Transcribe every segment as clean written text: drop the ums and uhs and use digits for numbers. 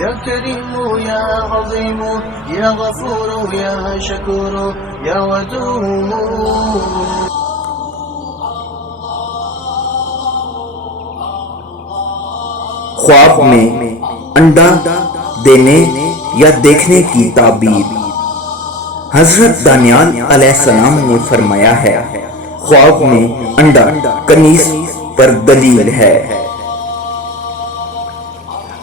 يا كريم يا عظيم يا غفور يا شكور يا ودود. خواب میں انڈا دینے یا دیکھنے کی تعبیر۔ حضرت دانیال علیہ السلام نے فرمایا ہے، خواب میں انڈا کنیز پر دلیل ہے۔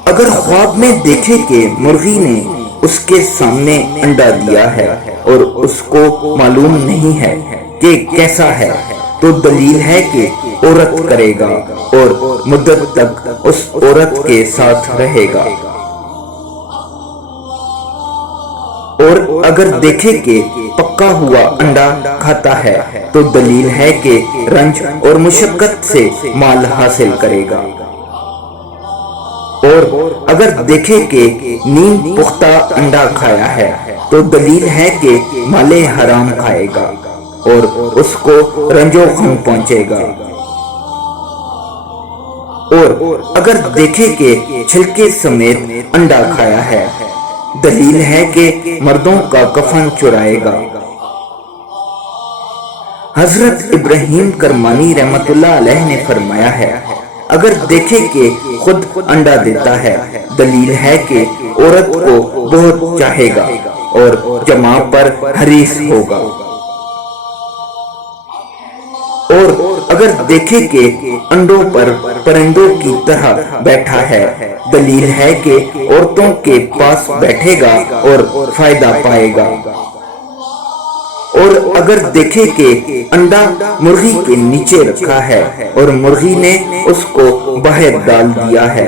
اگر خواب میں دیکھے کہ مرغی نے اس کے سامنے انڈا دیا ہے اور اس کو معلوم نہیں ہے کہ کیسا ہے، تو دلیل ہے کہ عورت کرے گا اور مدت تک اس عورت کے ساتھ رہے گا۔ اور اگر دیکھے کہ پکا ہوا انڈا کھاتا ہے تو دلیل ہے کہ رنج اور مشقت سے مال حاصل کرے گا۔ اور اگر دیکھے کہ نیم پختہ انڈا کھایا ہے تو دلیل ہے کہ مال حرام کھائے گا اور اس کو رنج و غم پہنچے گا۔ اور اگر دیکھے کہ چھلکے سمیت انڈا کھایا ہے، دلیل ہے کہ مردوں کا کفن چرائے گا۔ حضرت ابراہیم کرمانی رحمت اللہ علیہ نے فرمایا ہے، اگر دیکھے کہ خود انڈا دیتا ہے، دلیل ہے کہ عورت کو بہت چاہے گا اور جماع پر حریص ہوگا۔ اور اگر دیکھے کہ انڈوں پر پرندوں کی طرح بیٹھا ہے، دلیل ہے کہ عورتوں کے پاس بیٹھے گا اور فائدہ پائے گا۔ اور اگر دیکھے کہ انڈا مرغی کے نیچے رکھا ہے اور مرغی نے اس کو باہر ڈال دیا ہے،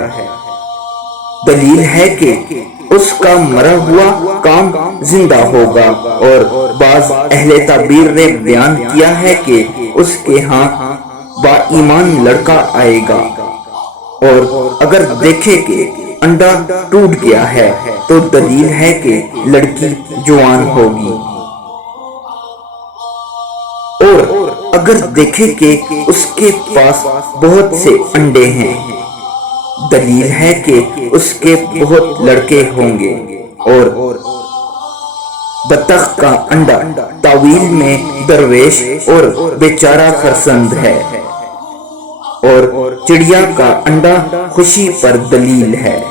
دلیل ہے کہ اس کا مرا ہوا کام زندہ ہوگا۔ اور بعض اہل تعبیر نے بیان کیا ہے کہ اس کے ہاں با ایمان لڑکا آئے گا۔ اور اگر دیکھے کہ انڈا ٹوٹ گیا ہے تو دلیل ہے کہ لڑکی جوان ہوگی۔ اور اگر دیکھے کہ اس کے پاس بہت سے انڈے ہیں، دلیل ہے کہ اس کے بہت لڑکے ہوں گے۔ اور بطخ کا انڈا تعویل میں درویش اور بیچارہ فرزند ہے، اور چڑیا کا انڈا خوشی پر دلیل ہے۔